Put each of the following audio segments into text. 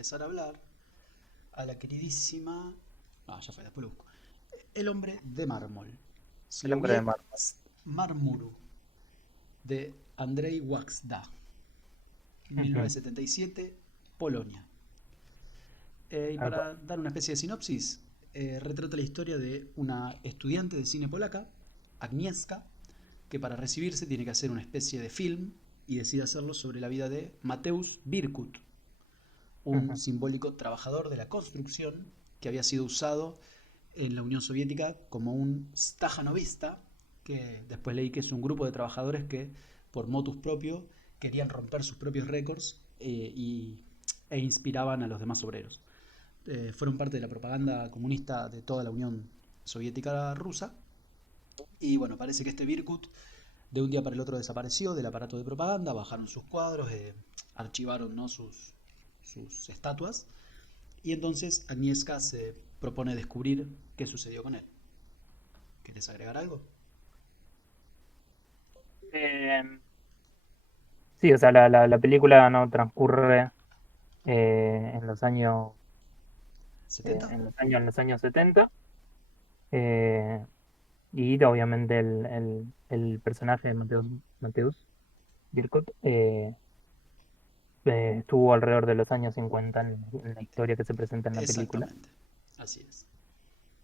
empezar a hablar a la queridísima... Ah, ya fue, después lo busco. El hombre de mármol. El hombre de Słowiek mar. Marmuru, de Andrzej Wajda, Ujú. 1977, Polonia. Y Tal cual. para dar una especie de sinopsis, retrata la historia de una estudiante de cine polaca, Agnieszka, que para recibirse tiene que hacer una especie de film y decide hacerlo sobre la vida de Mateusz Birkut, un Ujú. simbólico trabajador de la construcción que había sido usado en la Unión Soviética como un stajanovista, que después leí que es un grupo de trabajadores que por motus propio querían romper sus propios récords e inspiraban a los demás obreros. Fueron parte de la propaganda comunista de toda la Unión Soviética rusa. Y bueno, parece que este Birkut de un día para el otro desapareció del aparato de propaganda, bajaron sus cuadros, archivaron, ¿no?, sus estatuas, y entonces Agnieszka se propone descubrir qué sucedió con él. ¿Quieres agregar algo? Eh, sí, o sea, la película no transcurre en los años, ¿70? en los años 70. eh, y obviamente el personaje de Mateus Birkut estuvo alrededor de los años 50 en la historia que se presenta en la película. Exactamente, así es.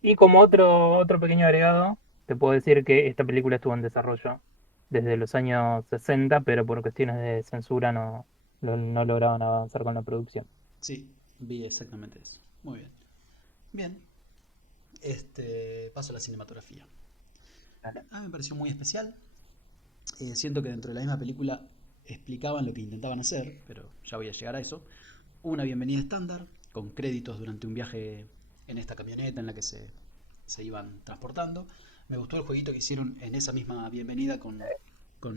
Y como otro pequeño agregado, te puedo decir que esta película estuvo en desarrollo desde los años 60, pero por cuestiones de censura no lograban avanzar con la producción. Sí, vi exactamente eso. Muy bien. Bien, paso a la cinematografía. Dale. A mí me pareció muy especial. Siento que dentro de la misma película explicaban lo que intentaban hacer, pero ya voy a llegar a eso. Una bienvenida estándar, con créditos durante un viaje en esta camioneta en la que se iban transportando. Me gustó el jueguito que hicieron en esa misma bienvenida con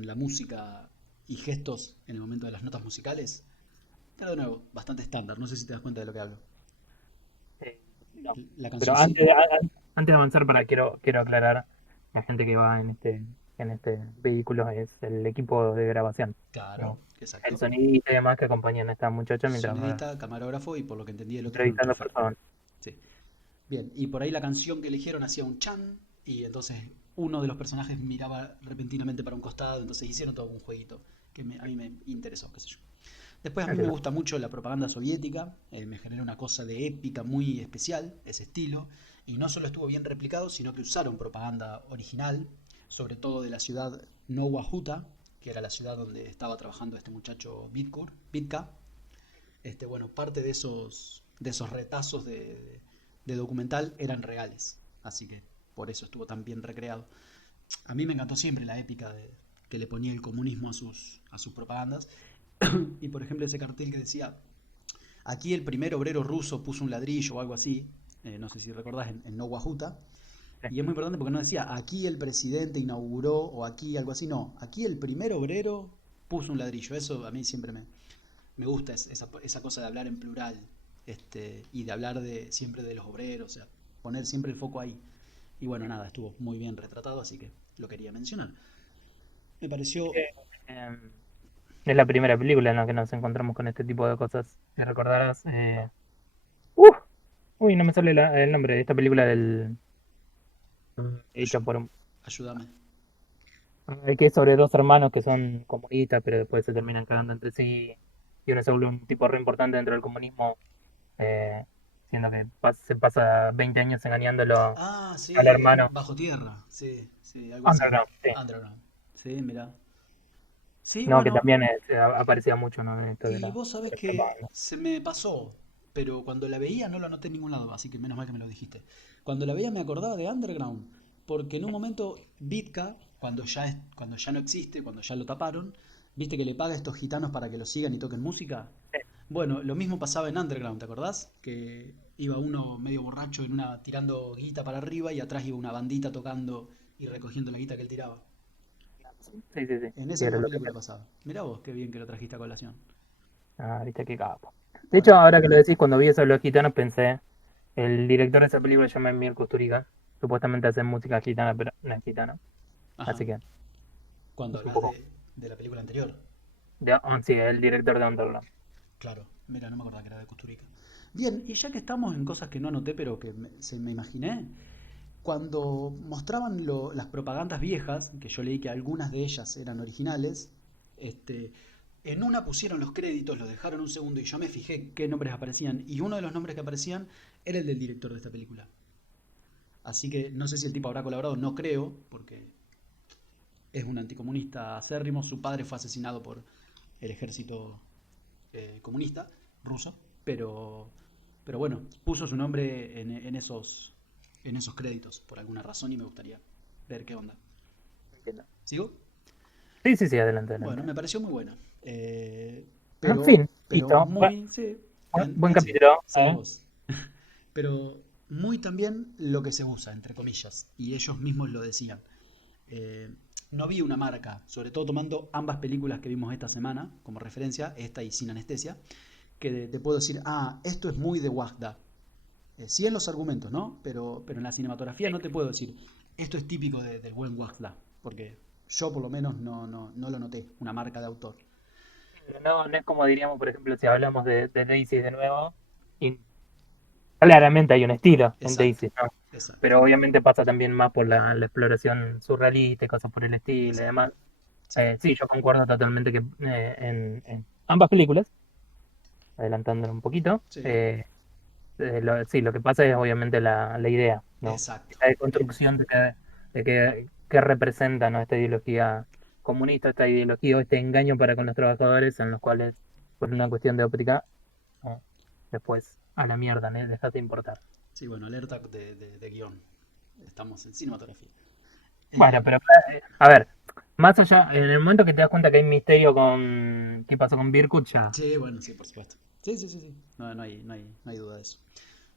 la música y gestos en el momento de las notas musicales. Pero de nuevo, bastante estándar, no sé si te das cuenta de lo que hablo. No. La Pero canción sí, antes de avanzar, quiero aclarar, la gente que va en este vehículo es el equipo de grabación, claro, ¿no? El exacto. sonidista y demás que acompañan a esta muchacha mientras va Sonidista, camarógrafo y por lo que entendí el otro era un entrevistando chofer. personas. Sí. Bien, y por ahí la canción que eligieron hacía un chan y entonces uno de los personajes miraba repentinamente para un costado, entonces hicieron todo un jueguito que a mí me interesó, qué sé yo. Después a mí me Entiendo. gusta mucho la propaganda soviética, me genera una cosa de épica muy especial, ese estilo, y no solo estuvo bien replicado, sino que usaron propaganda original, sobre todo de la ciudad Nowa Huta, que era la ciudad donde estaba trabajando este muchacho Bitka. Bueno, parte de esos retazos de documental eran reales, así que por eso estuvo tan bien recreado. A mí me encantó siempre la épica que le ponía el comunismo a sus propagandas. Y por ejemplo ese cartel que decía, aquí el primer obrero ruso puso un ladrillo o algo así, no sé si recordás, en Nowa Huta. Sí. Y es muy importante porque no decía, aquí el presidente inauguró o aquí algo así, no, aquí el primer obrero puso un ladrillo. Eso a mí siempre me gusta, esa cosa de hablar en plural, y de hablar siempre de los obreros, o sea, poner siempre el foco ahí. Y bueno, nada, estuvo muy bien retratado, así que lo quería mencionar. Me pareció... Eh, es la primera película en la que nos encontramos con este tipo de cosas. Si recordarás. ¡Uh! Uy, no me sale el nombre de esta película hecha por Ayúdame. que es sobre dos hermanos que son comunistas, pero después se terminan cagando entre sí. Y uno se vuelve un tipo re importante dentro del comunismo, eh, siendo que se pasa 20 años engañándolo Ah, al sí, hermano. Bajo Tierra, sí, sí, algo así. Underground, sí. Underground. Sí, mira. Sí, No, que bueno, también aparecía mucho, ¿no? En esto y vos de sabés la que propaganda. se me pasó, pero cuando la veía no lo anoté en ningún lado, así que menos mal que me lo dijiste. Cuando la veía me acordaba de Underground, porque en un momento Vitka, cuando ya no existe, cuando ya lo taparon, viste que le paga a estos gitanos para que lo sigan y toquen música. Bueno, lo mismo pasaba en Underground, ¿te acordás? Que iba uno medio borracho tirando guita para arriba y atrás iba una bandita tocando y recogiendo la guita que él tiraba. Sí, sí, sí. En esa Sí, era misma lo que película pasaba. Mirá vos, qué bien que lo trajiste a colación. viste qué capo. De hecho, Bueno, ahora que lo decís, cuando vi eso de los gitanos pensé, el director de esa película se llama Emir Kusturica. Supuestamente hace música gitana, pero no es gitano. ajá. Así que Cuando es un hablas poco. de la película anterior. Sí, el director de Underground. Claro. Mira, no me acordaba que era de Kusturica. Bien, y ya que estamos en cosas que no anoté, pero que se me imaginé, cuando mostraban las propagandas viejas, que yo leí que algunas de ellas eran originales, este, en una pusieron los créditos, los dejaron un segundo y yo me fijé qué nombres aparecían, y uno de los nombres que aparecían era el del director de esta película. Así que no sé si el tipo habrá colaborado, no creo, porque es un anticomunista acérrimo, su padre fue asesinado por el ejército comunista ruso, pero, pero bueno, puso su nombre en esos créditos por alguna razón y me gustaría ver qué onda. Entiendo. ¿Sigo? Sí, sí, sí, adelante, Bueno, adelante. me pareció muy buena. En fin, Pero listo. muy, sí, bien, Buen bien, sí, capítulo. seguí vos. Pero muy también lo que se usa, entre comillas, y ellos mismos lo decían. Eh, no vi una marca, sobre todo tomando ambas películas que vimos esta semana como referencia, esta y Sin Anestesia, que te puedo decir, ah, esto es muy de Wajda. Sí en los argumentos, ¿no? Pero en la cinematografía no te puedo decir, esto es típico del buen Wajda, porque yo por lo menos no lo noté, una marca de autor. No, no es como diríamos, por ejemplo, si hablamos de Daisy de nuevo, y claramente hay un estilo en Exacto, Daisy, ¿no? exacto, Pero obviamente pasa también más por la exploración surrealista y cosas por el estilo y exacto. demás. Sí, Sí, yo concuerdo totalmente que en ambas películas, adelantándolo un poquito, sí, sí, lo que pasa es obviamente la idea, ¿no? exacto. Esta construcción que representa, ¿no? Esta ideología comunista, esta ideología o este engaño para con los trabajadores en los cuales, por una cuestión de óptica, ¿no? Después a la mierda, ¿no? Dejas de importar. Sí, bueno, alerta de guión. Estamos en cinematografía. Bueno, Eh, pero a ver, más allá, en el momento que te das cuenta que hay misterio con qué pasó con Birkut, ya. sí, bueno, sí, por supuesto. Sí, sí, sí, sí. No hay duda de eso.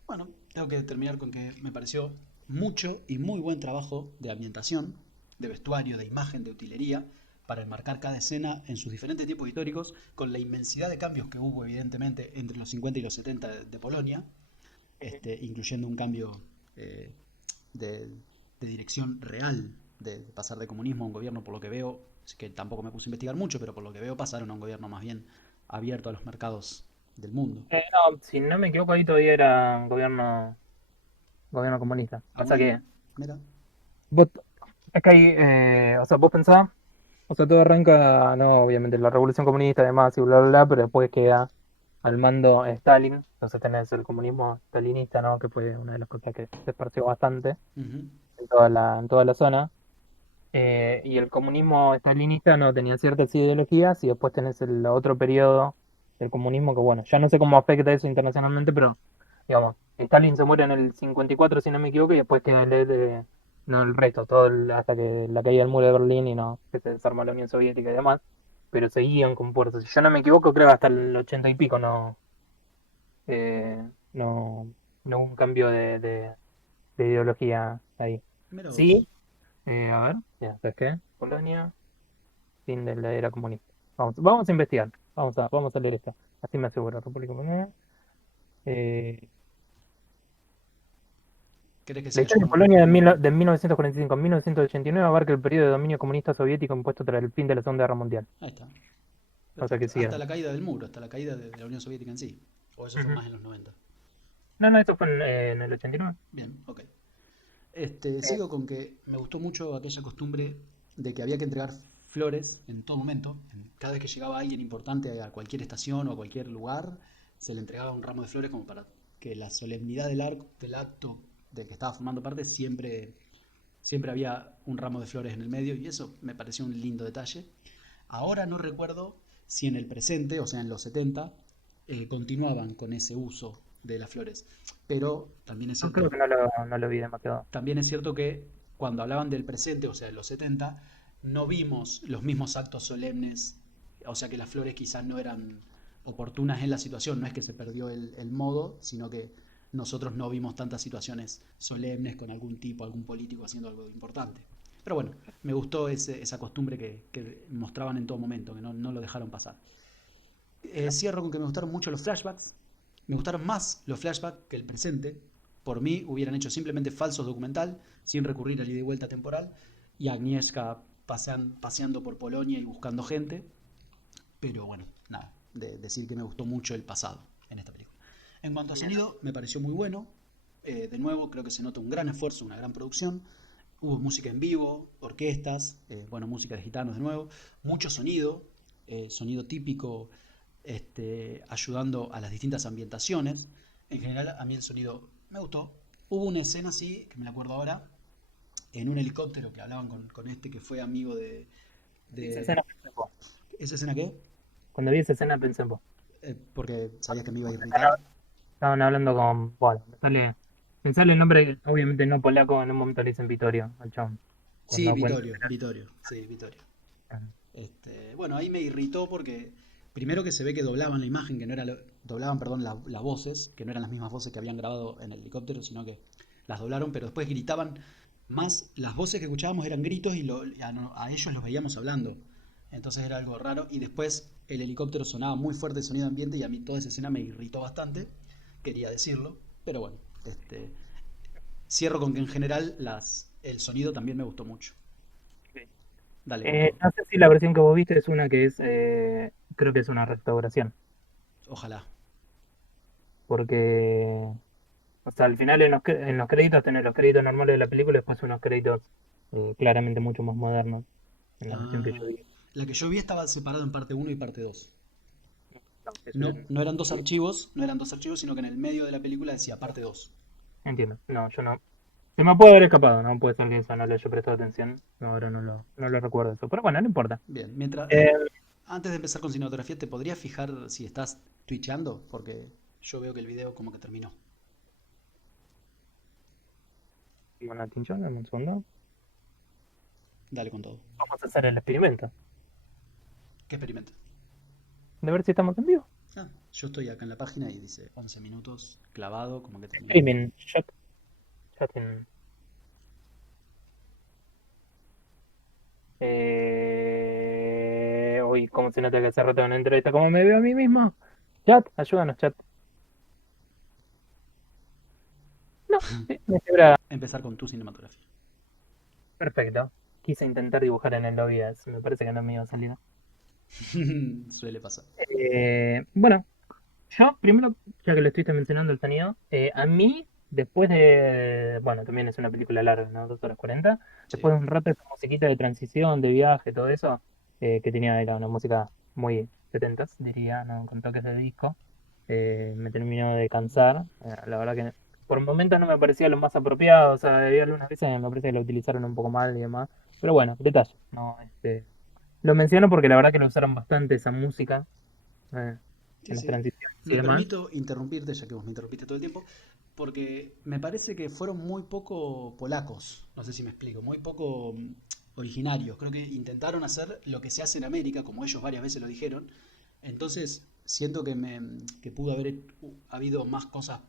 Bueno, tengo que terminar con que me pareció mucho y muy buen trabajo de ambientación, de vestuario, de imagen, de utilería, para enmarcar cada escena en sus diferentes tiempos históricos, con la inmensidad de cambios que hubo, evidentemente, entre los 50 y los 70 de Polonia, incluyendo un cambio eh, de, de dirección real, de pasar de comunismo a un gobierno, por lo que veo, es que tampoco me puse a investigar mucho, pero por lo que veo pasaron a un gobierno más bien abierto a los mercados del mundo. No, si no me equivoco, ahí todavía era un gobierno comunista. Ah, Pasa bueno, que mira. vos, es que ahí, o sea, vos pensás, o sea, todo arranca, no, obviamente, la revolución comunista, además, y bla, bla, bla, pero después queda al mando Stalin, entonces tenés el comunismo stalinista, ¿no? Que fue una de las cosas que se esparció bastante Ujú. en toda la zona. Y el comunismo stalinista no tenía ciertas ideologías, y después tenés el otro periodo del comunismo que, bueno, ya no sé cómo afecta eso internacionalmente, pero, digamos, Stalin se muere en el 54 si no me equivoco, y después queda no el resto, hasta que la caída del muro de Berlín y no, que se desarmó la Unión Soviética y demás, pero seguían con puertos. Si yo no me equivoco, creo que hasta el 80 y pico no, no hubo un cambio de ideología ahí. Mira vos. Sí, a ver, ya, ¿sabes qué? Polonia, fin de la era comunista. Vamos a investigar, vamos a leer esta. Así me aseguro. República Polonia. Eh, ¿Querés que la siga yo historia de con...? Polonia de 1945 a 1989 abarca el periodo de dominio comunista soviético impuesto tras el fin de la Segunda Guerra Mundial. Ahí está. O sea que Perfecto. Hasta siguieron. la caída del muro, hasta la caída de la Unión Soviética en sí. O eso fue Ujú. más en los 90. No, no, esto fue en el 89. Bien, ok. Eh, Sigo con que me gustó mucho aquella costumbre de que había que entregar flores en todo momento. Cada vez que llegaba alguien importante a cualquier estación o a cualquier lugar, se le entregaba un ramo de flores como para que la solemnidad del acto del que estaba formando parte siempre había un ramo de flores en el medio y eso me pareció un lindo detalle. Ahora no recuerdo si en el presente, o sea en los 70, continuaban con ese uso de las flores. Pero no creo que no lo vi demasiado. también es cierto que cuando hablaban del presente, o sea de los 70, no vimos los mismos actos solemnes. O sea que las flores quizás no eran oportunas en la situación. No es que se perdió el modo, sino que nosotros no vimos tantas situaciones solemnes con algún tipo, algún político haciendo algo importante. Pero bueno, me gustó esa costumbre que mostraban en todo momento, que no lo dejaron pasar. Cierro con que me gustaron mucho los flashbacks. Me gustaron más los flashbacks que el presente. Por mí hubieran hecho simplemente falsos documental, sin recurrir al ida y vuelta temporal, y Agnieszka paseando por Polonia y buscando gente. Pero bueno, nada. de decir que me gustó mucho el pasado en esta película. En cuanto a sonido, me pareció muy bueno. De nuevo, creo que se nota un gran esfuerzo, una gran producción. Hubo música en vivo, orquestas, bueno, música de gitanos de nuevo, mucho sonido, sonido típico, ayudando a las distintas ambientaciones. En general, a mí el sonido me gustó. Hubo una escena así, que me la acuerdo ahora, en un helicóptero que hablaban con este que fue amigo Vi esa de... escena pensé en vos. ¿Esa escena qué? Cuando vi esa escena pensé en vos. Porque sabías que me iba a Estaban irritar. estaban hablando con, bueno, me sale el nombre, obviamente no polaco, en un momento le dicen Vittorio al chabón. Sí, Cuando cuenta. Vittorio, sí, Vittorio. Bueno, ahí me irritó porque primero que se ve que doblaban la imagen, que no era doblaban, perdón, las voces, que no eran las mismas voces que habían grabado en el helicóptero, sino que las doblaron, pero después gritaban más, las voces que escuchábamos eran gritos y a ellos los veíamos hablando. Entonces era algo raro y después el helicóptero sonaba muy fuerte el sonido ambiente y a mí toda esa escena me irritó bastante, quería decirlo, pero bueno, cierro con que en general el sonido también me gustó mucho. Dale con todo. No sé si la versión que vos viste es una que es, creo que es una restauración, Ojalá. porque, o sea, al final en los créditos tenés los créditos normales de la película y después unos créditos claramente mucho más modernos en la versión que yo Ah, vi. la que yo vi estaba separado en parte uno y parte 2. No, eso No, no eran dos archivos, no eran dos archivos, sino que en el medio de la película decía parte 2. entiendo. No, yo no. Se me puede haber escapado, ¿no? Puede ser que eso no le haya prestado atención. No, ahora no lo recuerdo eso. Pero bueno, no importa. Bien, mientras, Eh, antes de empezar con cinematografía, ¿te podrías fijar si estás twitchando? Porque yo veo que el video como que terminó. bueno, atención, dame un segundo. Dale con todo. Vamos a hacer el experimento. ¿Qué experimento? De ver si estamos en vivo. Ah, yo estoy acá en la página y dice 11 minutos clavado, como que terminó. Streaming, chat uy, ¿cómo se nota que hace rato una entrevista? ¿Cómo me veo a mí mismo? Chat, ayúdanos, chat. No, sí, me figura Empezar con tu cinematografía. perfecto. Quise intentar dibujar en el lobby, me parece que no me iba a salir. Suele pasar. Bueno, yo, primero, ya que lo estuviste mencionando el sonido, a mí, después de, bueno, también es una película larga, ¿no? 2 horas 40, después Sí. de un rato esa musiquita de transición, de viaje, todo eso, que tenía, era una música muy setentas, diría, ¿no? Con toques de disco, me terminó de cansar. La verdad que por momentos no me parecía lo más apropiado, o sea, había algunas veces que me parece que lo utilizaron un poco mal y demás, pero bueno, detalle, ¿no? Lo menciono porque la verdad que lo usaron bastante esa música eh, Sí, en las sí. transiciones y Me demás. permito interrumpirte, ya que vos me interrumpiste todo el tiempo, porque me parece que fueron muy poco polacos, no sé si me explico, muy poco originarios. Creo que intentaron hacer lo que se hace en América, como ellos varias veces lo dijeron. Entonces, siento que pudo haber habido más cosas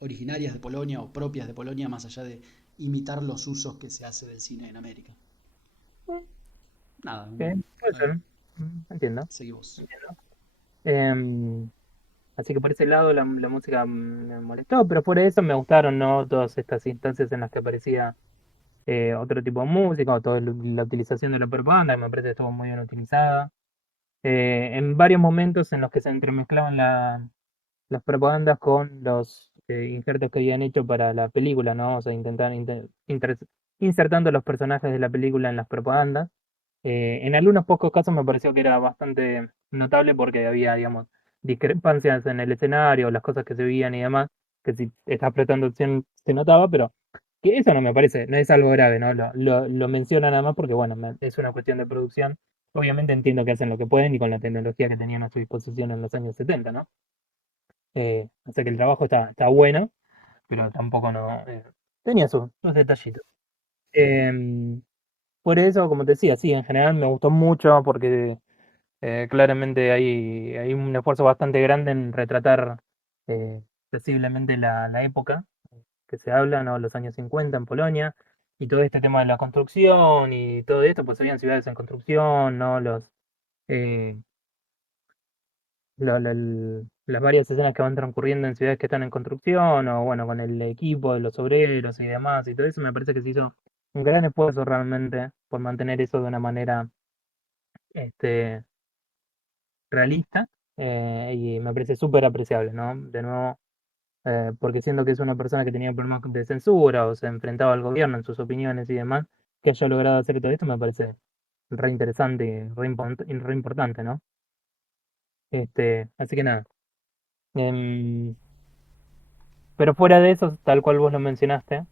originarias de Polonia o propias de Polonia, más allá de imitar los usos que se hace del cine en América. Nada, Puede ahí, ser. Entiendo. seguí vos. Entiendo. Em, Así que por ese lado la música me molestó, pero fuera de eso me gustaron, ¿no? Todas estas instancias en las que aparecía otro tipo de música, o toda la utilización de la propaganda, que me parece que estuvo muy bien utilizada. En varios momentos en los que se entremezclaban las propagandas con los injertos que habían hecho para la película, ¿no? O sea, insertando los personajes de la película en las propagandas. En algunos pocos casos me pareció que era bastante notable porque había, digamos, discrepancias en el escenario, las cosas que se veían y demás, que si estás prestando atención se notaba, pero que eso no me parece, no es algo grave, ¿no? Lo menciona nada más porque, bueno, es una cuestión de producción. Obviamente entiendo que hacen lo que pueden y con la tecnología que tenían a su disposición en los años 70, ¿no? O sea que el trabajo está bueno, pero tampoco no. Tenía sus detallitos. Em, por eso, como te decía, sí, en general me gustó mucho porque claramente hay un esfuerzo bastante grande en retratar sensiblemente la época que se habla, ¿no? Los años 50 en Polonia, y todo este tema de la construcción y todo esto, pues habían ciudades en construcción, ¿no? Eh, las varias escenas que van transcurriendo en ciudades que están en construcción, o bueno, con el equipo de los obreros y demás, y todo eso, me parece que se hizo un gran esfuerzo realmente por mantener eso de una manera este, realista. y me parece súper apreciable, ¿no? De nuevo, porque siento que es una persona que tenía problemas de censura o se enfrentaba al gobierno en sus opiniones y demás, que haya logrado hacer todo esto me parece re interesante y re importante, ¿no? Así que nada. Em, pero fuera de eso, tal cual vos lo mencionaste,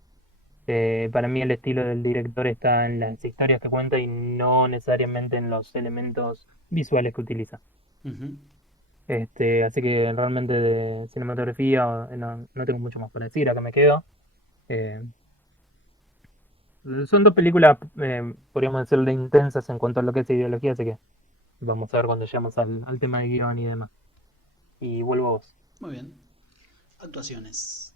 para mí el estilo del director está en las historias que cuenta y no necesariamente en los elementos visuales que utiliza. Ujú. Así que realmente de cinematografía no tengo mucho más para decir, acá me quedo. Eh, Son dos películas, podríamos decirle, intensas en cuanto a lo que es ideología, así que vamos a ver cuando lleguemos al tema de guión y demás. Y vuelvo a vos. Muy bien. Actuaciones.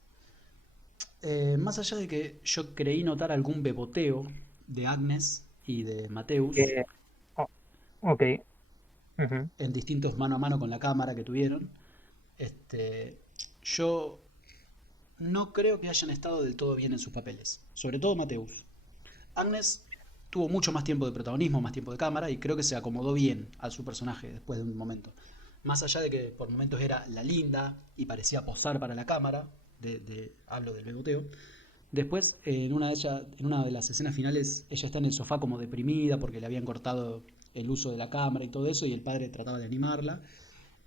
Más allá de que yo creí notar algún beboteo de Agnes y de Mateus Eh, oh, ok. Ujú. en distintos mano a mano con la cámara que tuvieron, este, yo no creo que hayan estado del todo bien en sus papeles. Sobre todo Mateus. Agnes tuvo mucho más tiempo de protagonismo, más tiempo de cámara y creo que se acomodó bien a su personaje después de un momento. Más allá de que por momentos era la linda y parecía posar para la cámara, hablo del beboteo. Después, en una de las escenas finales, ella está en el sofá como deprimida porque le habían cortado el uso de la cámara y todo eso, y el padre trataba de animarla.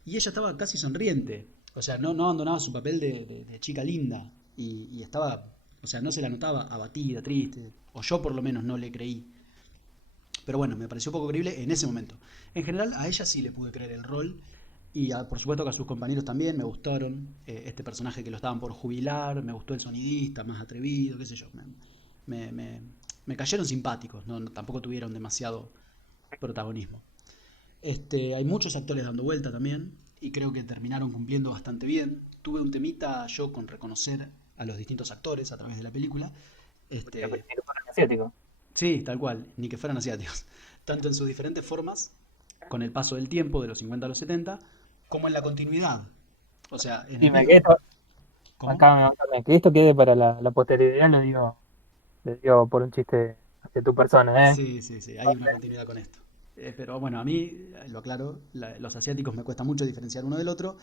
Y ella estaba casi sonriente. O sea, no abandonaba su papel de chica linda. Y estaba, o sea, no se la notaba abatida, triste. O yo por lo menos no le creí. Pero bueno, me pareció poco creíble en ese momento. En general, a ella sí le pude creer el rol. Y por supuesto que a sus compañeros también me gustaron. Este personaje que lo estaban por jubilar, me gustó el sonidista, más atrevido, qué sé yo. Me, me- me cayeron simpáticos, tampoco tuvieron demasiado protagonismo. Hay muchos actores dando vuelta también y creo que terminaron cumpliendo bastante bien. Tuve un temita yo con reconocer a los distintos actores a través de la película. Porque Este, aparecieron con el asiático. sí, tal cual, ni que fueran asiáticos. Tanto en sus diferentes formas, con el paso del tiempo de los 50 a los 70, como en la continuidad. O sea, en el Dime que mismo... esto, ¿Cómo? acá que esto quede para la posteridad, lo digo por un chiste hacia tu persona, ¿eh? Sí, sí, sí, hay una continuidad con esto. Pero bueno, a mí, lo aclaro, los asiáticos me cuesta mucho diferenciar uno del otro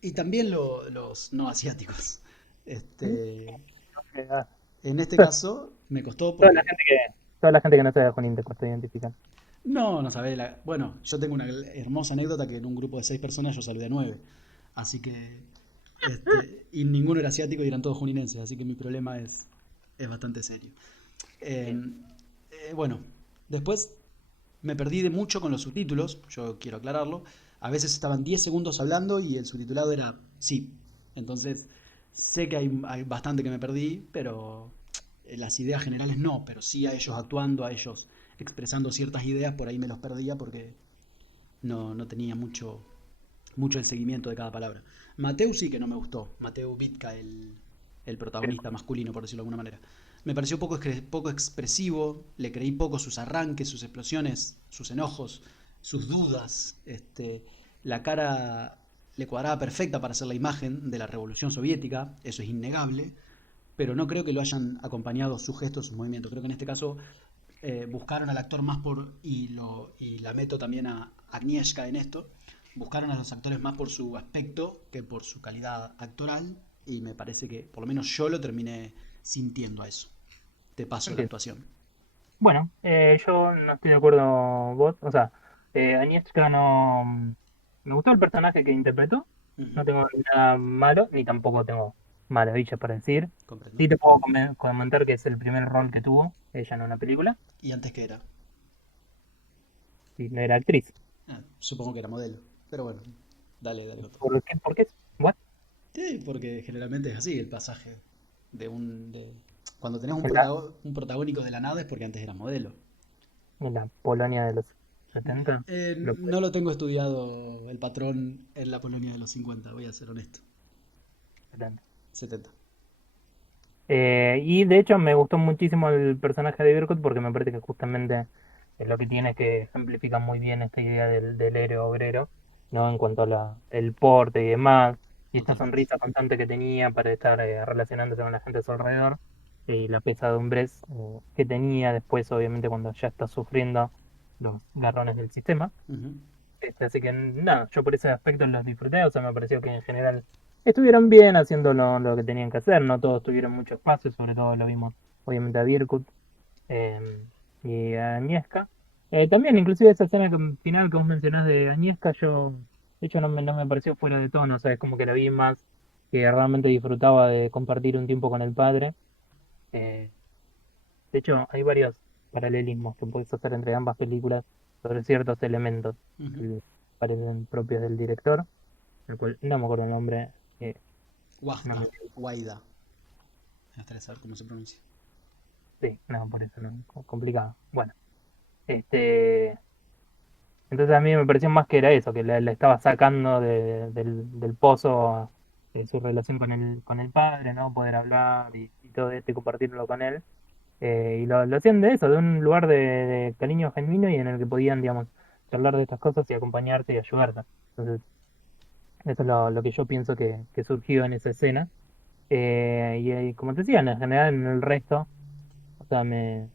y también los no asiáticos. Este, Ah, en este caso me costó Toda la porque... gente que, toda la gente que no sea de Junín te cuesta identificar. No sabés. Bueno, yo tengo una hermosa anécdota que en un grupo de 6 personas yo saludé a 9. Así que... y ninguno era asiático y eran todos juninenses, así que mi problema es bastante serio. Eh, Bien. bueno, después me perdí de mucho con los subtítulos, yo quiero aclararlo. A veces estaban 10 segundos hablando y el subtitulado era sí. Entonces, sé que hay bastante que me perdí, pero las ideas generales no, pero sí a ellos actuando, a ellos expresando ciertas ideas, por ahí me los perdía porque no tenía mucho el seguimiento de cada palabra. Mateu sí que no me gustó. Mateu Vitka, el protagonista masculino, por decirlo de alguna manera. Me pareció poco expresivo, le creí poco sus arranques, sus explosiones, sus enojos, sus dudas. La cara le cuadraba perfecta para hacer la imagen de la revolución soviética, eso es innegable, pero no creo que lo hayan acompañado sus gestos, sus movimientos. Creo que en este caso buscaron al actor más y la meto también a Agnieszka en esto, buscaron a los actores más por su aspecto que por su calidad actoral y me parece que por lo menos yo lo terminé sintiendo a eso. Te paso la Entiendo. actuación. Bueno, yo no estoy de acuerdo vos. O sea, Agnieszka no. Me gustó el personaje que interpretó. Ujú. No tengo nada malo, ni tampoco tengo maravillas para decir. Comprendo. Sí te puedo comentar que es el primer rol que tuvo ella en una película. ¿Y antes qué era? Y no era actriz. Supongo que era modelo. Pero bueno, dale con todo. ¿Por qué? ¿Por qué? What? Sí, porque generalmente es así el pasaje cuando tenés En la, un protagónico de la nada es porque antes era modelo. en la Polonia de los 70. Lo puede No lo tengo estudiado el patrón en la Polonia de los 50, voy a ser honesto. 70. 70. Y de hecho me gustó muchísimo el personaje de Berkut porque me parece que justamente lo que tiene es que ejemplifica muy bien esta idea del héroe obrero, ¿no? En cuanto a el porte y demás, y esta Totalmente. sonrisa constante que tenía para estar relacionándose con la gente a su alrededor, y la pesadumbre que tenía después, obviamente, cuando ya está sufriendo los garrones del sistema. Ujú. Así que nada, yo por ese aspecto los disfruté, o sea, me pareció que en general estuvieron bien haciendo lo que tenían que hacer, no todos tuvieron mucho espacio, sobre todo lo vimos obviamente a Birkut eh, y a Agnieszka. También, inclusive esa escena final que vos mencionás de Agnieszka, yo, de hecho, no me pareció fuera de tono, o sea, es como que la vi más que realmente disfrutaba de compartir un tiempo con el padre. Eh, de hecho, hay varios paralelismos que puedes hacer entre ambas películas sobre ciertos elementos Ujú. que parecen propios del director, el cual no me acuerdo el nombre. eh, no Wajda, me... Waida. Me gustaría saber cómo se pronuncia. Sí, no, por eso no, complicado. Bueno, este, entonces a mí me pareció más que era eso, que la estaba sacando del pozo su relación con el padre, ¿no? Poder hablar y todo esto y compartirlo con él. Y lo hacían de eso, de un lugar de cariño genuino y en el que podían, digamos, charlar de estas cosas y acompañarse y ayudarte. Entonces, eso es lo que yo pienso que surgió en esa escena. Y como te decía, en general en el resto, o sea, me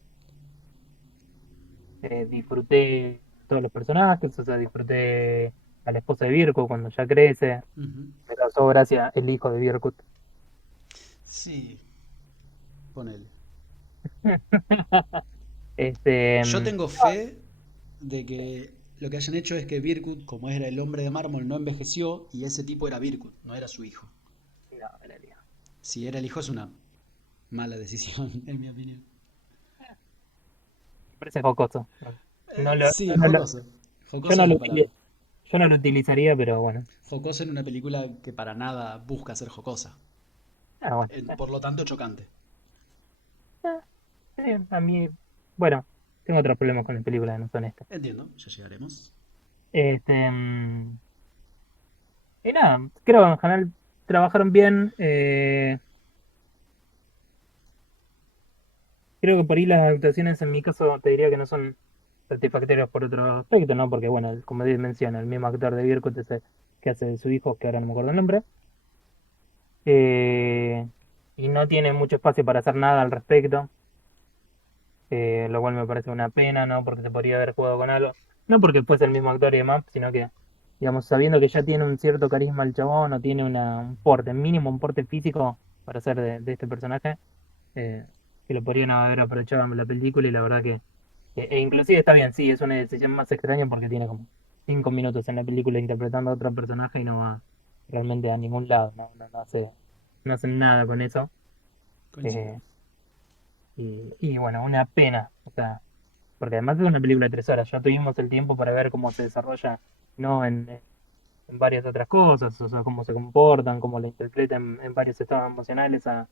disfruté todos los personajes, o sea, disfruté a la esposa de Virgo cuando ya crece, Ujú. me causó gracia el hijo de Virgo. Sí, ponele. Este, Yo tengo fe de que lo que hayan hecho es que Birkut, como era el hombre de mármol, no envejeció y ese tipo era Birkut, no era su hijo. no, Valeria, Si era el hijo es una mala decisión, en mi opinión. me parece jocoso. Sí, No lo- jocoso. yo Jocoso no es lo la palabra. yo no lo utilizaría, pero bueno. Jocoso en una película que para nada busca ser jocosa. Ah, bueno. Por lo tanto, chocante. Eh, a mí, bueno, tengo otros problemas con las películas, no son estas. Entiendo, ya llegaremos. Este, y nada, creo que en general trabajaron bien. Creo que por ahí las actuaciones en mi caso te diría que no son satisfactorias por otro aspecto, ¿no? Porque bueno, como menciona, el mismo actor de Birkut es el que hace de su hijo, que ahora no me acuerdo el nombre, eh, y no tiene mucho espacio para hacer nada al respecto, lo cual me parece una pena, ¿no? Porque se podría haber jugado con algo, no porque fuese el mismo actor y demás, sino que, digamos, sabiendo que ya tiene un cierto carisma el chabón, o tiene un porte, mínimo un porte físico para ser de este personaje, eh, que lo podrían haber aprovechado en la película y la verdad que e inclusive está bien, sí, es una decisión más extraña porque tiene como 5 minutos en la película interpretando a otro personaje y no va realmente a ningún lado, no hacen nada con eso. Coincido. Eh, y bueno, una pena, o sea, porque además es una película de 3 horas, ya tuvimos el tiempo para ver cómo se desarrolla, ¿no? En varias otras cosas, o sea, cómo se comportan, cómo la interpretan en varios estados emocionales a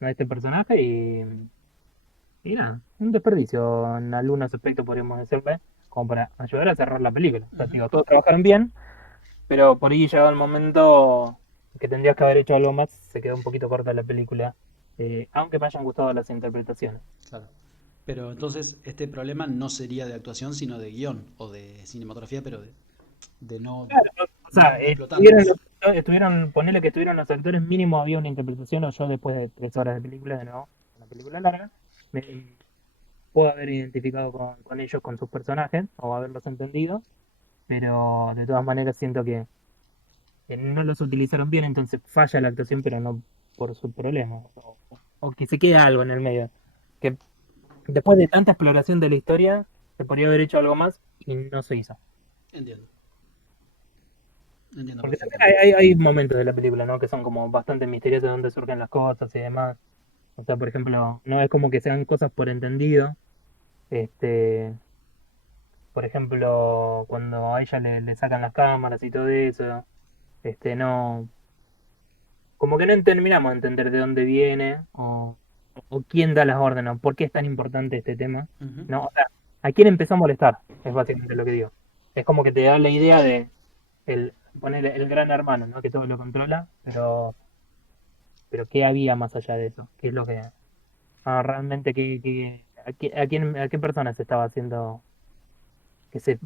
este personaje y nada, un desperdicio en algunos aspectos podríamos decirle, como para ayudar a cerrar la película. O sea, Ujú. digo, todos trabajaron bien, pero por ahí llegado el momento que tendrías que haber hecho algo más, se quedó un poquito corta la película, aunque me hayan gustado las interpretaciones. Claro. Pero entonces este problema no sería de actuación, sino de guión o de cinematografía, pero de Claro, o sea, no explotarlos. ponerle que estuvieron los actores mínimo, había una interpretación, o yo después de 3 horas de película, de nuevo, una película larga, me puedo haber identificado con ellos, con sus personajes, o haberlos entendido, pero de todas maneras siento que no los utilizaron bien, entonces falla la actuación, pero no por su problema, o que se queda algo en el medio, que después de tanta exploración de la historia, se podría haber hecho algo más y no se hizo. Entiendo. Entiendo Porque también perfectamente. hay momentos de la película, ¿no? Que son como bastante misteriosos de dónde surgen las cosas y demás. O sea, por ejemplo, no es como que sean cosas por entendido. Este, por ejemplo, cuando a ella le sacan las cámaras y todo eso, no, como que no terminamos de entender de dónde viene o quién da las órdenes, o por qué es tan importante este tema. Ujú. No, o sea, ¿a quién empezó a molestar? Es básicamente lo que digo. Es como que te da la idea de poner el gran hermano, ¿no? Que todo lo controla, pero ¿qué había más allá de eso? ¿Qué es lo que realmente a qué persona se estaba haciendo se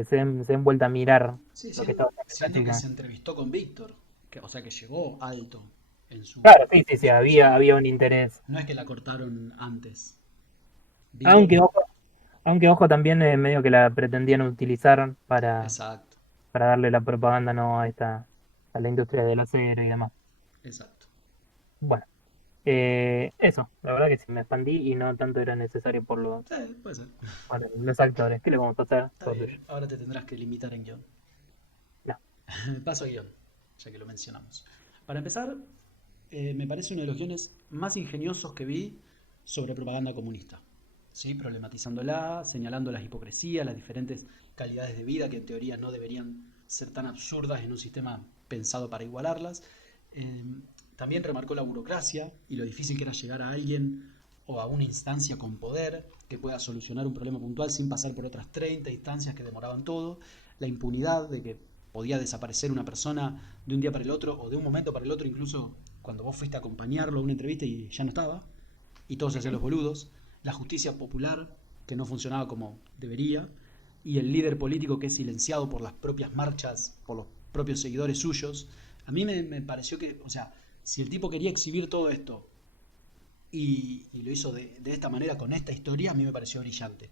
den vuelta a mirar Sí, lo que estaba haciendo esta siendo que chica? se entrevistó con Víctor, o sea que llegó alto Claro, sí, sí, en sí, su había un interés. No es que la cortaron antes. Aunque, Víctor, ojo, Aunque ojo también medio que la pretendían utilizar Exacto, para darle la propaganda no a a la industria del acero y demás. exacto. Bueno, eso, la verdad que sí me expandí y no tanto era necesario Sí, puede ser. por los actores. ¿Qué le vamos a hacer? Está Todo suyo. bien, ahora te tendrás que limitar en guión. No. Paso a guión, ya que lo mencionamos. Para empezar, me parece uno de los guiones más ingeniosos que vi sobre propaganda comunista. ¿Sí? Problematizándola, señalando las hipocresías, las diferentes calidades de vida que en teoría no deberían ser tan absurdas en un sistema pensado para igualarlas. Eh, También remarcó la burocracia y lo difícil que era llegar a alguien o a una instancia con poder que pueda solucionar un problema puntual sin pasar por otras 30 instancias que demoraban todo. La impunidad de que podía desaparecer una persona de un día para el otro o de un momento para el otro, incluso cuando vos fuiste a acompañarlo a una entrevista y ya no estaba, y todos se hacían Ujú. los boludos, la justicia popular que no funcionaba como debería, y el líder político que es silenciado por las propias marchas, por los propios seguidores suyos. A mí me pareció que, o sea, si el tipo quería exhibir todo esto y lo hizo de esta manera con esta historia, a mí me pareció brillante.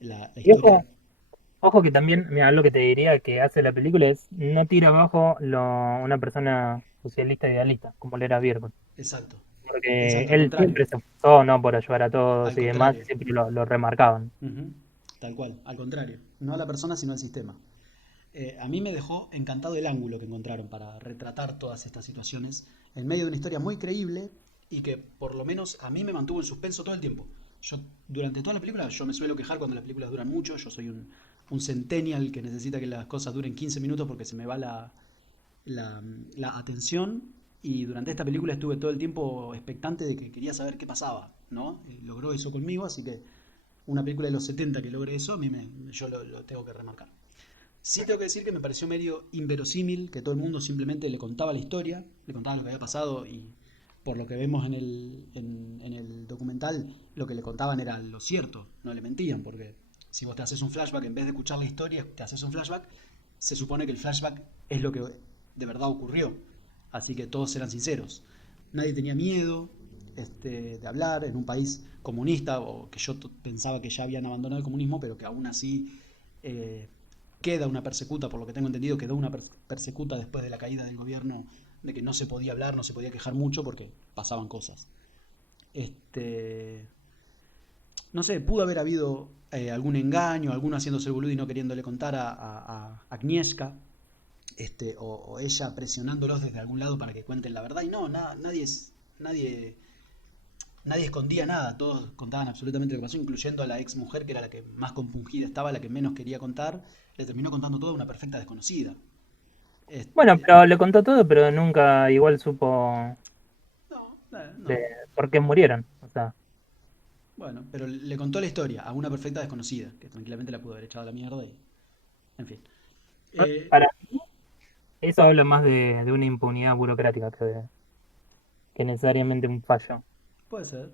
La Y historia, ojo que también, mira, lo que te diría que hace la película es no tira abajo una persona socialista idealista, como lo era Bierko. exacto, Porque exacto, al él contrario, siempre se esforzó, ¿no? Por ayudar a al todos y demás, y contrario, siempre lo remarcaban. uh-huh, tal cual, al contrario, no a la persona sino al sistema. A mí me dejó encantado el ángulo que encontraron para retratar todas estas situaciones en medio de una historia muy creíble y que por lo menos a mí me mantuvo en suspenso todo el tiempo. Yo durante toda la película, yo me suelo quejar cuando las películas duran mucho, yo soy un centennial que necesita que las cosas duren 15 minutos porque se me va la, la atención y durante esta película estuve todo el tiempo expectante de que quería saber qué pasaba, ¿no? Logró eso conmigo, así que una película de los 70 que logre eso, a mí yo lo tengo que remarcar. Sí tengo que decir que me pareció medio inverosímil que todo el mundo simplemente le contaba la historia, le contaba lo que había pasado y por lo que vemos en el documental, lo que le contaban era lo cierto, no le mentían, porque si vos te haces un flashback, en vez de escuchar la historia, te haces un flashback, se supone que el flashback es lo que de verdad ocurrió. Así que todos eran sinceros. Nadie tenía miedo de hablar en un país comunista, o que yo pensaba que ya habían abandonado el comunismo, pero que aún así eh, queda una persecuta, por lo que tengo entendido, quedó una persecuta después de la caída del gobierno, de que no se podía hablar, no se podía quejar mucho porque pasaban cosas. Este, no sé, pudo haber habido algún engaño, alguno haciéndose el boludo y no queriéndole contar a Agnieszka, o ella presionándolos desde algún lado para que cuenten la verdad. Y no, nadie, nadie escondía nada, todos contaban absolutamente lo que pasó, incluyendo a la ex mujer, que era la que más compungida estaba, la que menos quería contar, le terminó contando todo a una perfecta desconocida. Bueno, Este, pero le contó todo, pero nunca igual supo no, de no. por qué murieron. O sea, Bueno, pero le contó la historia a una perfecta desconocida, que tranquilamente la pudo haber echado a la mierda y. En fin. Eh, para mí eso habla más de una impunidad burocrática que necesariamente un fallo. Puede ser,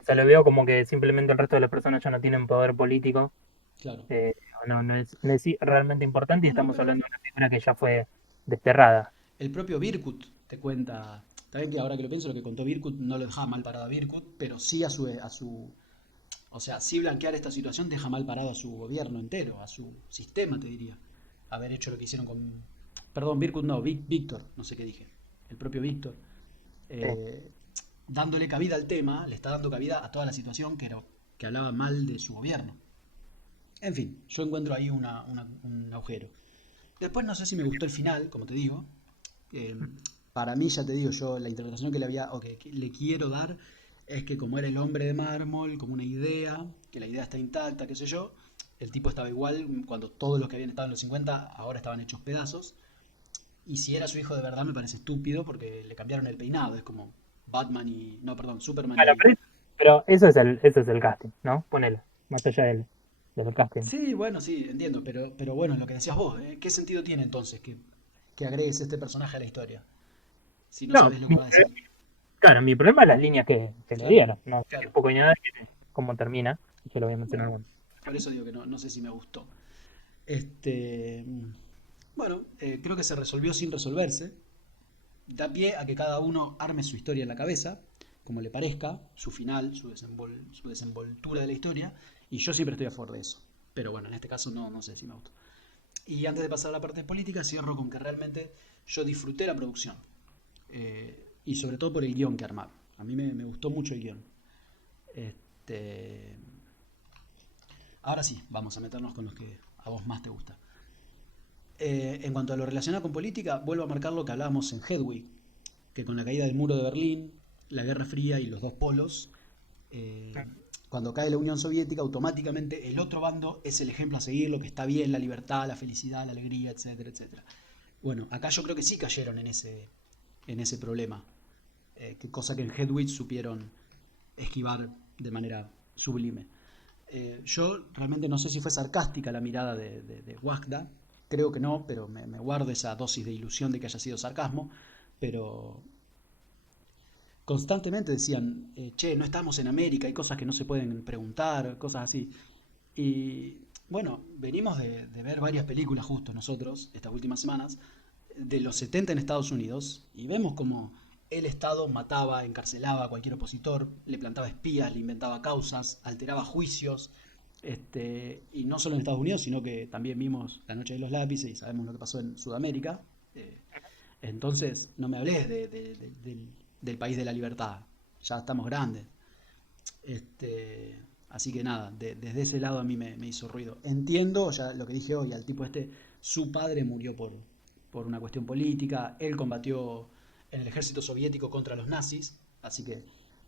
O sea, lo veo como que simplemente el resto de las personas ya no tienen poder político, claro. eh, no es realmente importante y Bueno, estamos pero hablando de una figura que ya fue desterrada. el propio Birkut te cuenta. También que ahora que lo pienso, lo que contó Birkut no lo dejaba mal parado a Birkut, pero sí a su. O sea, sí blanquear esta situación deja mal parado a su gobierno entero, a su sistema, te diría. Haber hecho lo que hicieron con. Perdón, Birkut no, Víctor, no sé qué dije. El propio Víctor. Sí. eh, Dándole cabida al tema, le está dando cabida a toda la situación que hablaba mal de su gobierno. En fin, yo encuentro ahí un agujero. Después no sé si me gustó el final, como te digo. Eh, para mí, ya te digo, yo la interpretación que le había, o que le quiero dar, es que como era el hombre de mármol, como una idea, que la idea está intacta, qué sé yo, el tipo estaba igual cuando todos los que habían estado en los 50 ahora estaban hechos pedazos. Y si era su hijo de verdad me parece estúpido porque le cambiaron el peinado, es como Batman y. No, perdón, Superman Bueno, y. pero eso es el casting, ¿no? Ponele, más allá del casting. Sí, bueno, sí, entiendo, pero bueno, lo que decías vos, ¿qué sentido tiene entonces que agregues este personaje a la historia? Si no No, sabes lo que va a decir. claro, mi problema es las líneas que le Claro, dieron. No sé claro. poco ni nada cómo termina. Yo lo voy a mencionar. Bueno, Bueno. por eso digo que no sé si me gustó. Este, bueno, creo que se resolvió sin resolverse. Da pie a que cada uno arme su historia en la cabeza. como le parezca, su final, su desenvoltura de la historia, y yo siempre estoy a favor de eso. Pero bueno, en este caso no, no sé si me gustó. Y antes de pasar a la parte política, cierro con que realmente yo disfruté la producción. Y sobre todo por el guión que armaron. A mí me gustó mucho el guión. Este, ahora sí, vamos a meternos con los que a vos más te gusta. En cuanto a lo relacionado con política, vuelvo a marcar lo que hablábamos en Hedwig, que con la caída del muro de Berlín, la Guerra Fría y los dos polos, eh, cuando cae la Unión Soviética, automáticamente el otro bando es el ejemplo a seguir, lo que está bien, la libertad, la felicidad, la alegría, etcétera, etcétera. Bueno, acá yo creo que sí cayeron en ese problema, que cosa que en Hedwig supieron esquivar de manera sublime. Yo realmente no sé si fue sarcástica la mirada de Wagda, creo que no, pero me guardo esa dosis de ilusión de que haya sido sarcasmo, pero constantemente decían, che, no estamos en América, hay cosas que no se pueden preguntar, cosas así. Y bueno, venimos de ver varias películas justo nosotros, estas últimas semanas, de los 70 en Estados Unidos, y vemos como el Estado mataba, encarcelaba a cualquier opositor, le plantaba espías, le inventaba causas, alteraba juicios, y no solo en Estados Unidos, sino que también vimos La Noche de los Lápices y sabemos lo que pasó en Sudamérica. Eh, entonces, no me hables del país de la libertad, ya estamos grandes. Así que nada, desde ese lado a mí me hizo ruido. Entiendo, ya lo que dije hoy, al tipo su padre murió por una cuestión política, él combatió en el ejército soviético contra los nazis, así que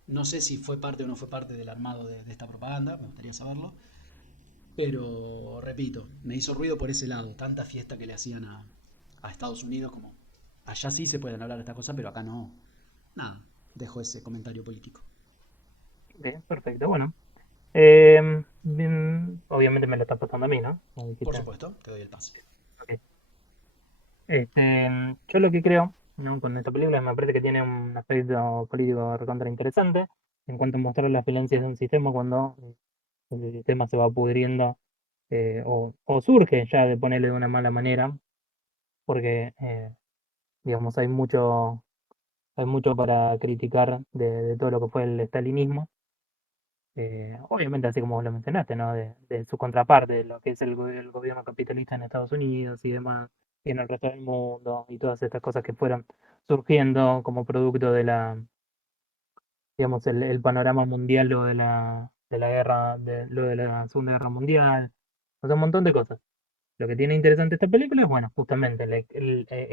no sé si fue parte o no fue parte del armado de esta propaganda, me gustaría saberlo, pero repito, me hizo ruido por ese lado, tanta fiesta que le hacían a Estados Unidos como allá sí se pueden hablar de esta cosa, pero acá no. Nada, dejo ese comentario político. Bien, perfecto. Bueno, obviamente me lo estás pasando a mí, ¿no? Como Por dijiste. supuesto, te doy el pase. Ok. Yo lo que creo, ¿no? Con esta película me parece que tiene un aspecto político recontra interesante en cuanto a mostrar las violencias de un sistema cuando el sistema se va pudriendo o surge ya de ponerle de una mala manera, porque digamos hay mucho para criticar de todo lo que fue el estalinismo. Obviamente, así como vos lo mencionaste, ¿no? De su contraparte, de lo que es el gobierno capitalista en Estados Unidos y demás, y en el resto del mundo, y todas estas cosas que fueron surgiendo como producto de digamos, el panorama mundial, de la guerra, lo de la Segunda Guerra Mundial, o sea, un montón de cosas. Lo que tiene interesante esta película es, bueno, justamente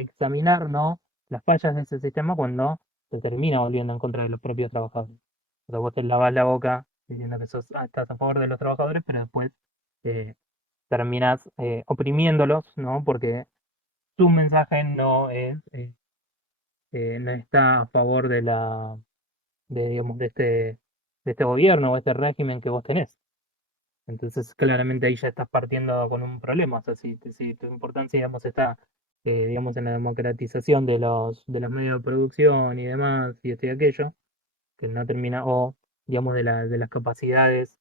examinar, ¿no? Las fallas de ese sistema cuando se termina volviendo en contra de los propios trabajadores. O sea, vos te lavas la boca diciendo que estás a favor de los trabajadores, pero después eh, terminás oprimiéndolos, ¿no? Porque tu mensaje no está a favor digamos, de este gobierno o este régimen que vos tenés. Entonces, claramente ahí ya estás partiendo con un problema. O sea, si tu importancia, digamos, está, digamos, en la democratización de los medios de producción y demás, y esto y aquello, que no termina, o, digamos, de las capacidades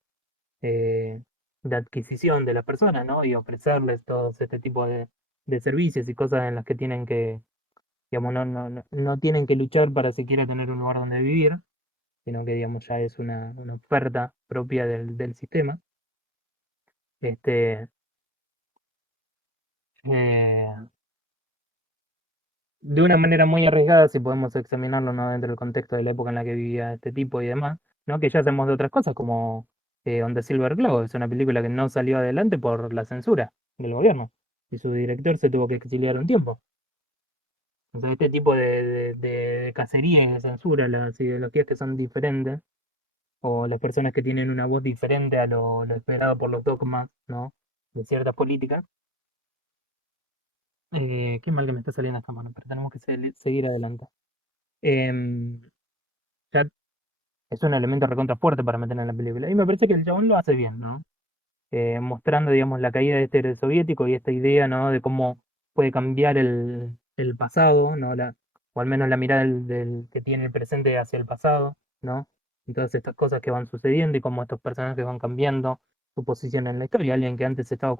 eh, de adquisición de las personas, ¿no? Y ofrecerles todo este tipo de servicios y cosas en las que tienen que, digamos, no tienen que luchar para siquiera tener un lugar donde vivir, sino que, digamos, ya es una oferta propia del sistema. Este, eh, de una manera muy arriesgada, si podemos examinarlo, ¿no? Dentro del contexto de la época en la que vivía este tipo y demás, ¿no? Que ya hacemos de otras cosas, como On the Silver Globe, es una película que no salió adelante por la censura del gobierno, y su director se tuvo que exiliar un tiempo. Entonces, este tipo de cacería y de censura, las ideologías que son diferentes, o las personas que tienen una voz diferente a lo esperado por los dogmas, ¿no? De ciertas políticas. Qué mal que me está saliendo esta mano, pero tenemos que seguir adelante. Em, ya es un elemento recontra fuerte para meter en la película. Y me parece que el chabón lo hace bien, ¿no? Mostrando, digamos, la caída de este soviético y esta idea, ¿no? De cómo puede cambiar el pasado, ¿no? O al menos la mirada que tiene el presente hacia el pasado, ¿no? Y todas estas cosas que van sucediendo y cómo estos personajes van cambiando su posición en la historia. Alguien que antes estaba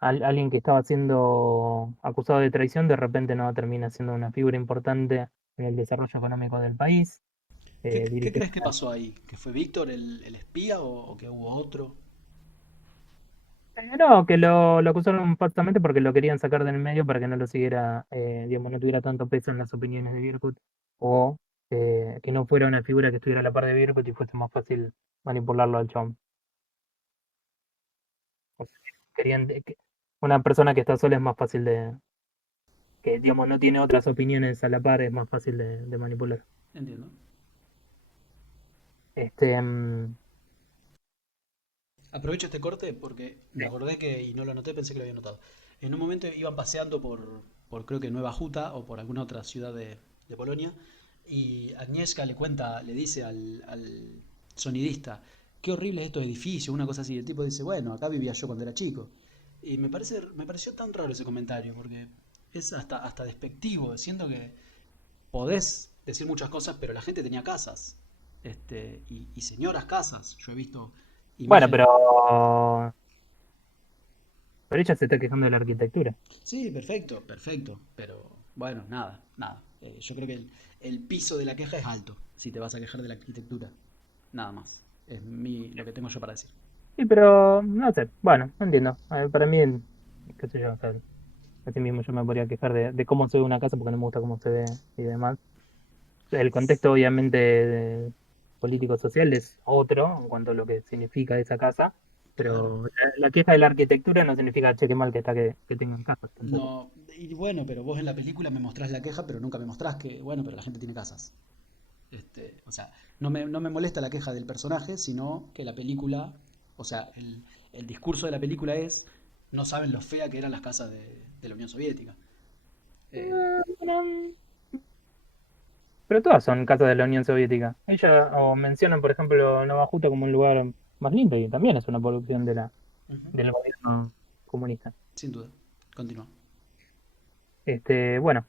alguien que estaba siendo acusado de traición, de repente no termina siendo una figura importante en el desarrollo económico del país. ¿Qué Dirigió. crees que pasó ahí? ¿Que fue Víctor el espía o que hubo otro? No, que lo acusaron falsamente porque lo querían sacar del medio para que no lo siguiera, digamos, no tuviera tanto peso en las opiniones de Birkut, o que no fuera una figura que estuviera a la par de Birkut y fuese más fácil manipularlo al chabón. O sea, querían una persona que está sola es más fácil que digamos no tiene otras opiniones a la par, es más fácil de manipular. Entiendo. Este, Aprovecho este corte porque me acordé que, y no lo anoté, pensé que lo había notado. En un momento iban paseando por creo que Nueva Juta o por alguna otra ciudad de Polonia y Agnieszka le cuenta, le dice al sonidista, qué horrible es estos edificios, una cosa así. El tipo dice, bueno, acá vivía yo cuando era chico. Y me pareció tan raro ese comentario porque es hasta despectivo, siendo que podés decir muchas cosas, pero la gente tenía casas. Y señoras casas. Yo he visto bueno, imágenes. pero ella se está quejando de la arquitectura. Sí, perfecto, perfecto. Pero bueno, nada, nada. Yo creo que el piso de la queja es alto si te vas a quejar de la arquitectura. Nada más. Es lo que tengo yo para decir. Sí, pero no sé, bueno, no entiendo. Para mí, qué sé yo, o sea, así mismo yo me podría quejar de cómo se ve una casa porque no me gusta cómo se ve y demás. El contexto, obviamente, político-social es otro en cuanto a lo que significa esa casa, Claro. pero la queja de la arquitectura no significa, che, qué mal que está que tengan casas tampoco. No, y bueno, pero vos en la película me mostrás la queja, pero nunca me mostrás que, bueno, pero la gente tiene casas. O sea, no me molesta la queja del personaje, sino que la película, o sea, el discurso de la película es, no saben lo fea que eran las casas de la Unión Soviética. Eh, Mm, Pero todas son casas de la Unión Soviética. Ella, o mencionan, por ejemplo, Nova Justa como un lugar más lindo y también es una producción Ujú. del gobierno comunista. Sin duda. Continúa. Bueno,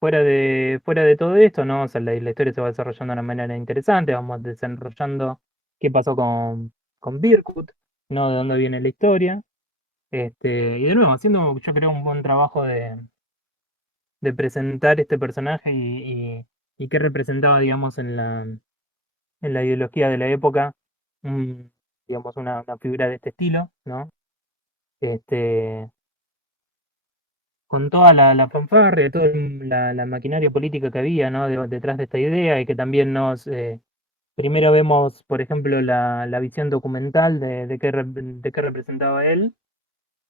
fuera de todo esto, ¿no? O sea, la historia se va desarrollando de una manera interesante, vamos desarrollando qué pasó con Birkut, ¿no? De dónde viene la historia. Y de nuevo, haciendo, yo creo, un buen trabajo de presentar este personaje y qué representaba, digamos, en la ideología de la época, digamos, una figura de este estilo, ¿no? Este, con toda la fanfarria, toda la maquinaria política que había, ¿no? Detrás de esta idea y que también primero vemos, por ejemplo, la visión documental de qué representaba él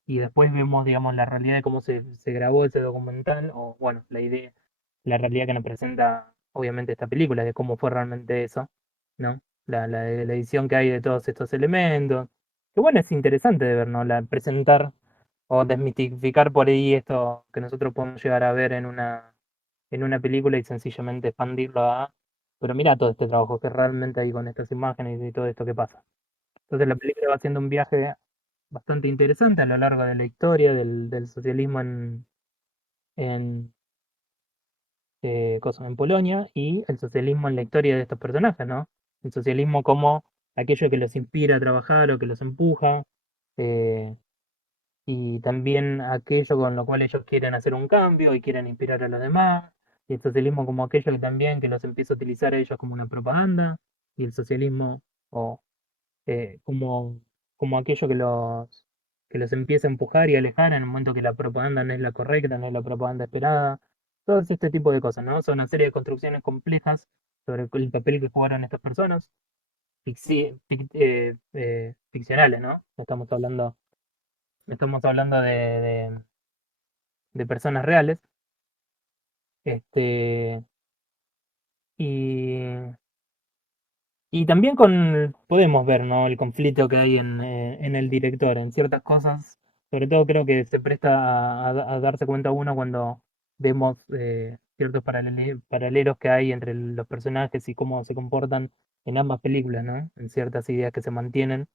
y después vemos, digamos, la realidad de cómo se grabó ese documental o, bueno, la idea, la realidad que nos presenta, obviamente, esta película, de cómo fue realmente eso, ¿no? La edición que hay de todos estos elementos. Que bueno, es interesante de ver, ¿no? Presentar o desmitificar por ahí esto que nosotros podemos llegar a ver en una película y sencillamente expandirlo pero mira todo este trabajo que realmente hay con estas imágenes y todo esto que pasa. Entonces la película va haciendo un viaje bastante interesante a lo largo de la historia del socialismo en, en Polonia y el socialismo en la historia de estos personajes, ¿no? El socialismo como aquello que los inspira a trabajar o que los empuja, eh, y también aquello con lo cual ellos quieren hacer un cambio y quieren inspirar a los demás, y el socialismo como aquello que también que los empieza a utilizar a ellos como una propaganda, y el socialismo o como, como aquello que los empieza a empujar y alejar en el momento que la propaganda no es la correcta, no es la propaganda esperada. Todo este tipo de cosas, ¿no? Son una serie de construcciones complejas sobre el papel que jugaron estas personas, ficcionales, ¿no? Estamos hablando de personas reales. Este, y Y también podemos ver, ¿no? El conflicto que hay en el director, en ciertas cosas, sobre todo creo que se presta a darse cuenta uno cuando vemos ciertos paralelos que hay entre los personajes y cómo se comportan en ambas películas, ¿no? En ciertas ideas que se mantienen.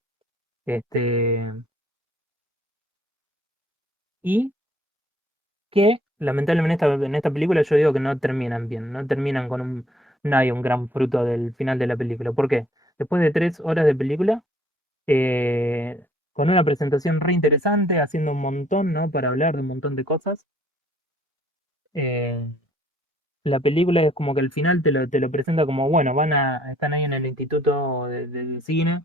Este, y que lamentablemente en esta película yo digo que no terminan bien, no terminan con no hay un gran fruto del final de la película. ¿Por qué? Después de 3 horas de película, con una presentación re interesante, haciendo un montón, ¿no? Para hablar de un montón de cosas. eh, la película es como que al final te lo presenta como, bueno, están ahí en el instituto de cine,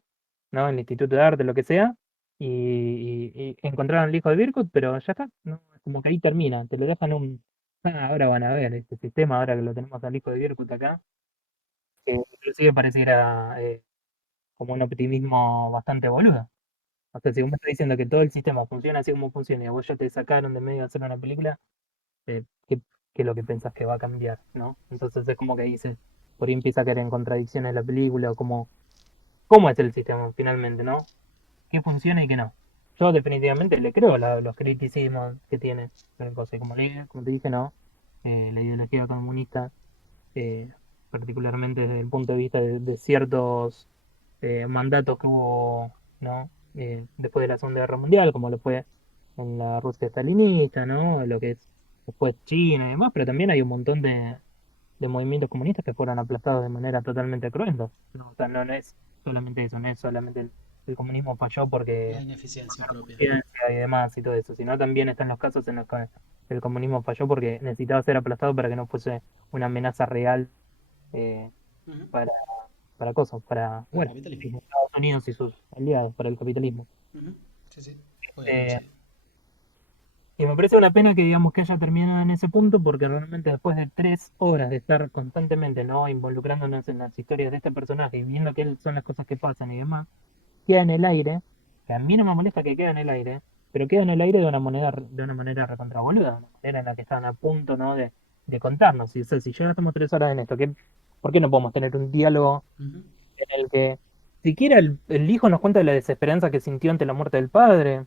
¿no? En el instituto de arte, lo que sea, y encontraron al hijo de Birkut, pero ya está, ¿no? Es como que ahí termina, te lo dejan ahora van a ver este sistema, ahora que lo tenemos al hijo de Birkut acá, que inclusive pareciera como un optimismo bastante boludo. O sea, si vos me estás diciendo que todo el sistema funciona así como funciona y a vos ya te sacaron de medio de hacer una película, ¿qué, qué es lo que pensás que va a cambiar, ¿no? Entonces es como que dices, por ahí empieza a caer en contradicciones la película, o cómo es el sistema finalmente, ¿no? ¿Qué funciona y qué no? Yo definitivamente le creo los criticismos que tiene el cosa, y como te dije, ¿no? La ideología comunista, eh, particularmente desde el punto de vista de ciertos mandatos que hubo, ¿no? Después de la Segunda Guerra Mundial, como lo fue en la Rusia stalinista, ¿no? Lo que es después China y demás, pero también hay un montón de movimientos comunistas que fueron aplastados de manera totalmente cruenta, ¿no? O sea, no es solamente eso, no es solamente el comunismo falló La porque ineficiencia propia. ciencia y demás y todo eso, sino también están los casos en los que el comunismo falló porque necesitaba ser aplastado para que no fuese una amenaza real eh, Ujú. para, para cosas, para, Para el bueno, capitalismo. Estados Unidos y sus aliados, para el capitalismo. Ujú. Sí, sí, voy a Eh, coincidir. y me parece una pena que digamos que haya terminado en ese punto, porque realmente después de 3 horas de estar constantemente, ¿no? Involucrándonos en las historias de este personaje y viendo qué son las cosas que pasan y demás, queda en el aire, que a mí no me molesta que quede en el aire, pero queda en el aire de una manera recontra boluda, de una manera en la que están a punto, ¿no? De contarnos. O sea, si ya estamos 3 horas en esto, ¿por qué no podemos tener un diálogo Ujú. en el que siquiera el hijo nos cuenta la desesperanza que sintió ante la muerte del padre,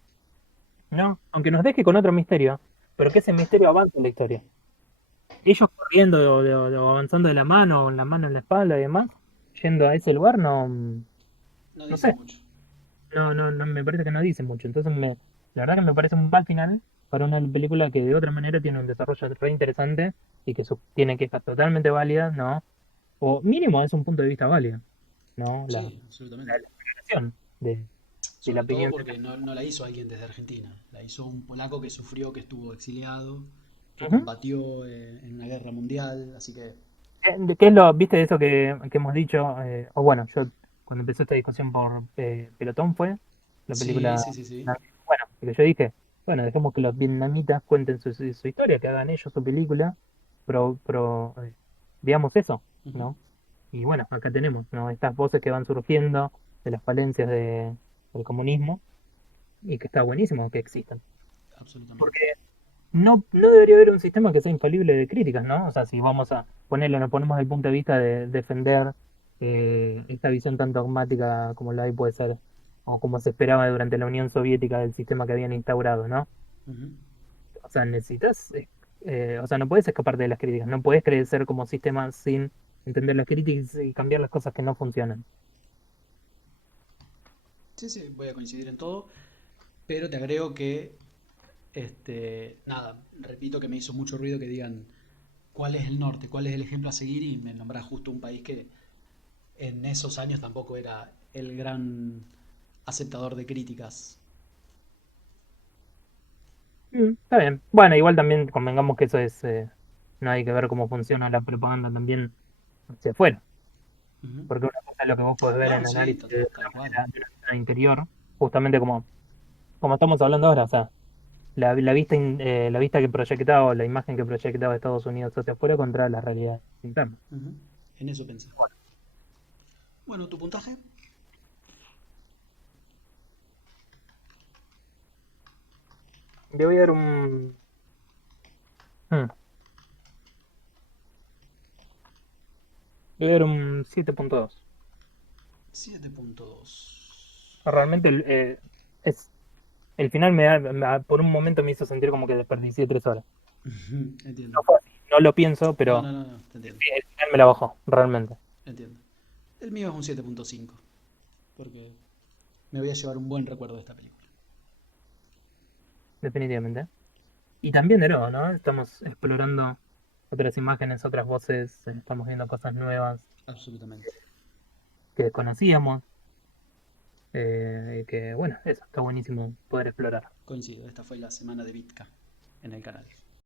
¿no? Aunque nos deje con otro misterio, pero que ese misterio avance en la historia. Ellos corriendo o avanzando de la mano, o la mano en la espalda y demás, yendo a ese lugar, no, No no dice sé. mucho. No, me parece que no dice mucho. Entonces, la verdad que me parece un mal final para una película que de otra manera tiene un desarrollo re interesante y que tiene quejas totalmente válidas, ¿no? O mínimo es un punto de vista válido, ¿no? Sí, La absolutamente. explicación de la Sobre todo opinión. porque no la hizo alguien desde Argentina. La hizo un polaco que sufrió, que estuvo exiliado, que Ujú. combatió en una guerra mundial. Así que, ¿Qué es viste de eso que hemos dicho? O bueno, yo cuando empezó esta discusión por Pelotón fue la sí, película, sí, sí, sí. bueno, porque yo dije, bueno, dejemos que los vietnamitas cuenten su historia, que hagan ellos su película, pero digamos eso, Ujú. ¿no? Y bueno, acá tenemos, ¿no? Estas voces que van surgiendo de las falencias del comunismo y que está buenísimo que existan. Absolutamente. Porque no debería haber un sistema que sea infalible de críticas, ¿no? O sea, si vamos a ponerlo, nos ponemos del punto de vista de defender esta visión tan dogmática como la hay puede ser, o como se esperaba durante la Unión Soviética del sistema que habían instaurado, ¿no? Ujú. O sea, o sea, no puedes escaparte de las críticas, no puedes crecer como sistema sin entender las críticas y cambiar las cosas que no funcionan. Sí, sí, voy a coincidir en todo. Pero te agrego que, nada, repito que me hizo mucho ruido que digan cuál es el norte, cuál es el ejemplo a seguir y me nombras justo un país que en esos años tampoco era el gran aceptador de críticas. Está bien. Bueno, igual también convengamos que eso no hay que ver cómo funciona la propaganda también hacia afuera. Ujú. Porque una cosa es lo que vos podés ver No, en sí, análisis de tal cual. una escena interior, justamente como estamos hablando ahora, o sea, la vista que proyectaba o la imagen que proyectaba Estados Unidos hacia afuera contra la realidad interna. Ujú. En eso pensé. Bueno, ¿tu puntaje? Le voy a dar hmm, le voy a dar un 7.2. 7.2. Realmente es, el final por un momento me hizo sentir como que desperdicié 3 horas. Entiendo. No fue así, no lo pienso, No, pero no, no, no, te entiendo. el final me la bajó, realmente, Entiendo. El mío es un 7.5. Porque me voy a llevar un buen recuerdo de esta película. definitivamente. Y también de nuevo, ¿no? Estamos explorando otras imágenes, otras voces, estamos viendo cosas nuevas Absolutamente. que desconocíamos, y que bueno, eso, está buenísimo poder explorar. Coincido, esta fue la semana de Vitka en el canal.